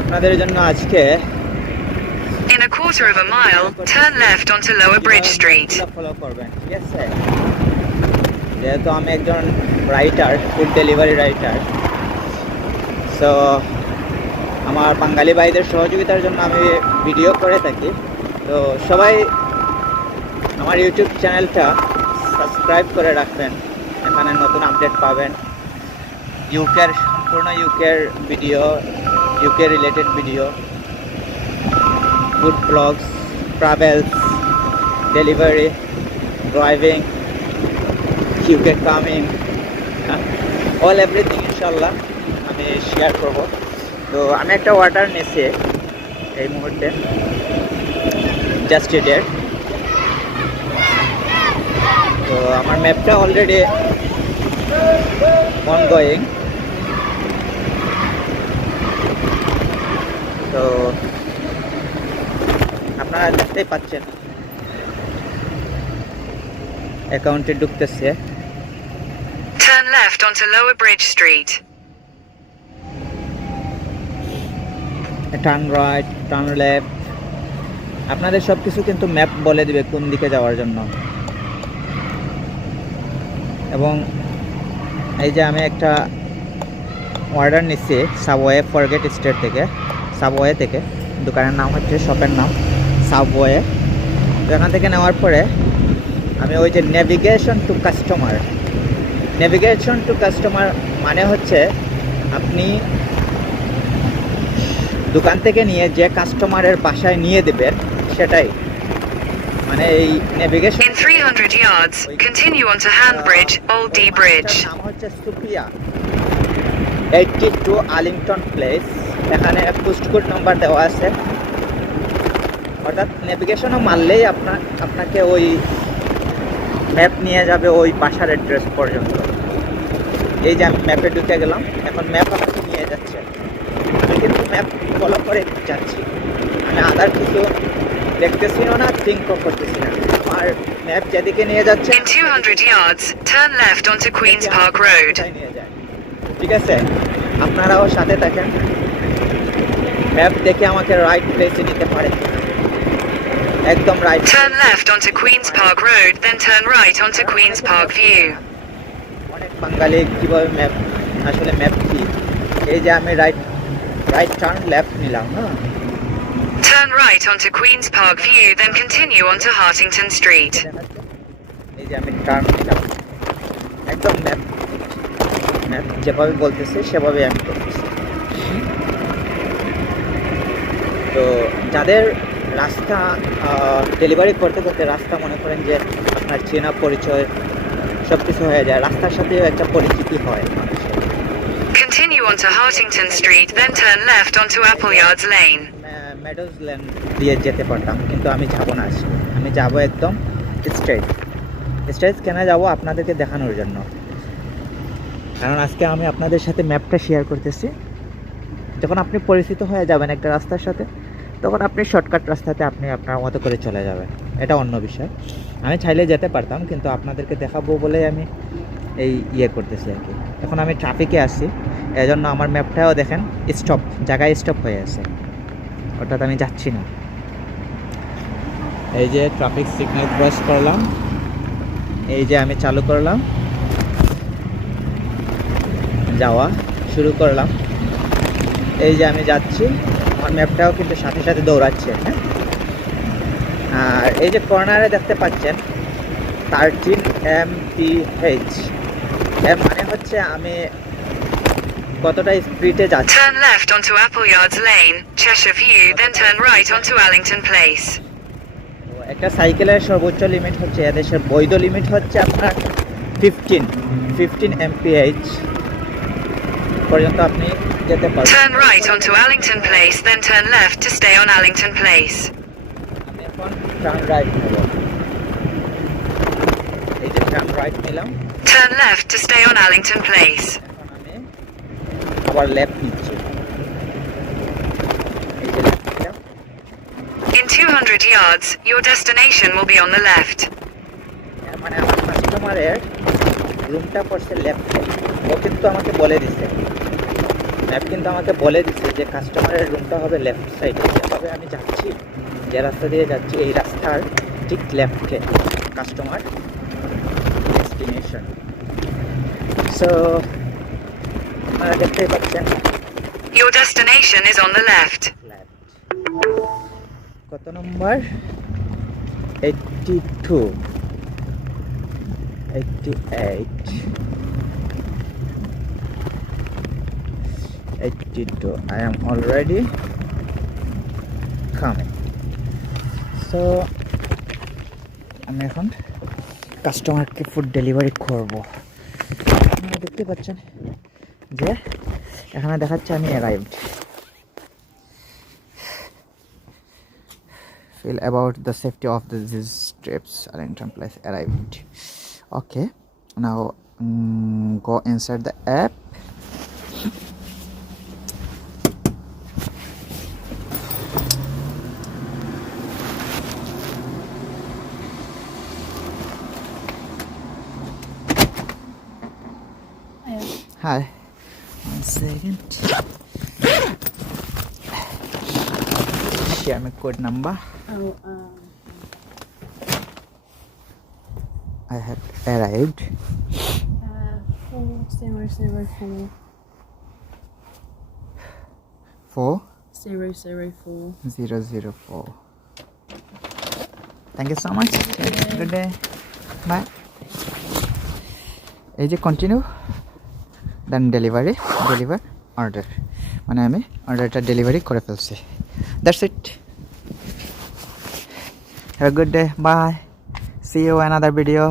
আপনাদের জন্য আজকে In a quarter of a mile, turn left onto Lower Bridge Street. Follow করবেন, ঠিক আছে? যেহেতু আমি একজন writer, food delivery writer, so আমার বাঙালি ভাইদের সহযোগিতার জন্য আমি ভিডিও করে থাকি। তো সবাই আমার ইউটিউব চ্যানেলটা সাবস্ক্রাইব করে রাখবেন, এখানে নতুন আপডেট পাবেন। ইউকের সম্পূর্ণ ইউকের ভিডিও, UK related video, food blogs, travels, delivery, driving, UK coming, all everything ইনশাল্লাহ আমি শেয়ার করব। তো আমি একটা অর্ডার নিয়েছি এই মুহূর্তে, জাস্ট ডেট। তো আমার ম্যাপটা অলরেডি অনগোয়িং। তো আপনারা দেখতেই পাচ্ছেন অ্যাকাউন্টে ঢুকতেছে। Turn left onto Lower Bridge Street. Turn right, turn left, আপনাদের সব কিছু কিন্তু ম্যাপ বলে দিবে কোন দিকে যাওয়ার জন্য। এবং এই যে আমি একটা অর্ডার নিচ্ছি সাবওয়ে ফরগেট স্টেট থেকে, সাবওয়ে থেকে। দোকানের নাম হচ্ছে, শপের নাম সাবওয়ে। তো এখান থেকে নেওয়ার পরে আমি ওই যে navigation to customer, navigation to customer মানে হচ্ছে আপনি দোকান থেকে নিয়ে যে কাস্টমারের বাসায় নিয়ে দেবেন সেটাই, মানে এই navigation. In 300 yards, continue onto Handbridge, Old Dee Bridge. নাম হচ্ছে সুপিয়া 82 আর্লিংটন প্লেস। এখানে পোস্টকোড নাম্বার দেওয়া আছে, অর্থাৎ নেভিগেশনও মারলেই আপনাকে ওই ম্যাপ নিয়ে যাবে ওই বাসার অ্যাড্রেস পর্যন্ত। এই যে আমি ম্যাপে ঢুকে গেলাম, এখন ম্যাপ আমাকে নিয়ে যাচ্ছে। আমি কিন্তু ম্যাপ ফলো করে যাচ্ছি, আমি আদার কিছু দেখতেছিও না, থিঙ্কও করতেছি না। আমার ম্যাপ যেদিকে নিয়ে যাচ্ছে, In 200 yards, turn left onto Queen's Park Road. নিয়ে যায়। ঠিক আছে, আপনারাও সাথে থাকেন, ম্যাপ দেখে আমাকে রাইট প্লেসে নিতে পারে। একদম right. Turn left onto Queen's Park Road, then turn right onto Queen's Park View. অনেক বাঙালি কীভাবে ম্যাপ, আসলে ম্যাপ কি, এই যে আমি রাইট টার্ন লেফট নিলাম, হ্যাঁ। Turn right onto Queen's Park View, then continue onto Hartington Street. এই যে আমি টার্ন নিলাম, একদম ম্যাপ যেভাবে বলতেছে সেভাবে আমি করতেছি। তো যাদের রাস্তা ডেলিভারি করতে করতে রাস্তা মনে করেন যে আপনার চেনা পরিচয় সব কিছু হয়ে যায়, রাস্তার সাথেও একটা পরিচিতি হয় মানুষের। Continue onto Hartington Street, then turn left onto Appleyards Lane. Meadows lane দিয়ে যেতে পারতাম, কিন্তু আমি যাবো না আজকে। আমি যাবো একদম স্ট্রেট কেন যাবো আপনাদেরকে দেখানোর জন্য, কারণ আজকে আমি আপনাদের সাথে ম্যাপটা শেয়ার করতেছি। যখন আপনি পরিচিত হয়ে যাবেন একটা রাস্তার সাথে, তখন আপনি শর্টকাট রাস্তাতে আপনি আপনার মতো করে চলে যাবেন, এটা অন্য বিষয়। আমি চাইলে যেতে পারতাম, কিন্তু আপনাদেরকে দেখাবো বলে আমি এই করতেছি আর কি। এখন আমি ট্রাফিকে আছি, এজন্য আমার ম্যাপটাও দেখেন স্টপ, জায়গায় স্টপ হয়ে আছে, অর্থাৎ আমি যাচ্ছি না। এই যে ট্রাফিক সিগন্যাল ক্রস করলাম, এই যে আমি চালু করলাম, যাওয়া শুরু করলাম। এই যে আমি যাচ্ছি, আমার ম্যাপটাও কিন্তু সাথে সাথে দৌড়াচ্ছে, হ্যাঁ। আর এই যে কর্নারে দেখতে পাচ্ছেন 13 mph, এর মানে হচ্ছে আমি কতটা স্পিডে যাচ্ছি। Turn left onto Appleyards Lane, Cheshire View, then turn right onto Allington Place. একটা সাইকেলের সর্বোচ্চ লিমিট হচ্ছে, এদেশের বৈধ লিমিট হচ্ছে আপনার 15 mph পর্যন্ত আপনি যেতে পারবেন। Turn right onto Allington Place, then turn left to stay on Allington Place. আমি এখন টার্ন রাইট নেব, এই যে টার্ন রাইট নিলাম। Turn left to stay on Allington Place. এখন আমি আবার লেফট নিচ্ছি, এই যে লেফট নিলাম। In 200 yards, your destination will be on the left. এর মানে আমার কাস্টমারের রুমটা পড়ছে লেফটে, ও কিন্তু আমাকে বলে দিছে। ম্যাপ কিন্তু আমাকে বলে দিচ্ছে যে কাস্টমারের রুমটা হবে লেফট সাইডে। যেভাবে আমি যাচ্ছি, যে রাস্তা দিয়ে যাচ্ছি, এই রাস্তার ঠিক লেফটে কাস্টমার ডেস্টিনেশন। সো আপনারা দেখতেই পাচ্ছেন Your destination is on the left. Left. কত নম্বর? 82, 88, 82. I am already coming. So আমি এখন কাস্টমারকে ফুড ডেলিভারি করব। আপনারা দেখতে পাচ্ছেন যে এখানে দেখাচ্ছে আমি arrived. Feel about the safety of these trips. Arlington Place arrived. Okay, now go inside the app. Hi. One second. Share my code number. I have arrived. 4004. 4004. 004. Thank you so much. Good day. Bye. এই যে continue দেন deliver order, মানে আমি অর্ডারটা delivery করে ফেলছি। That's it. Have a good day. Bye. See you another video.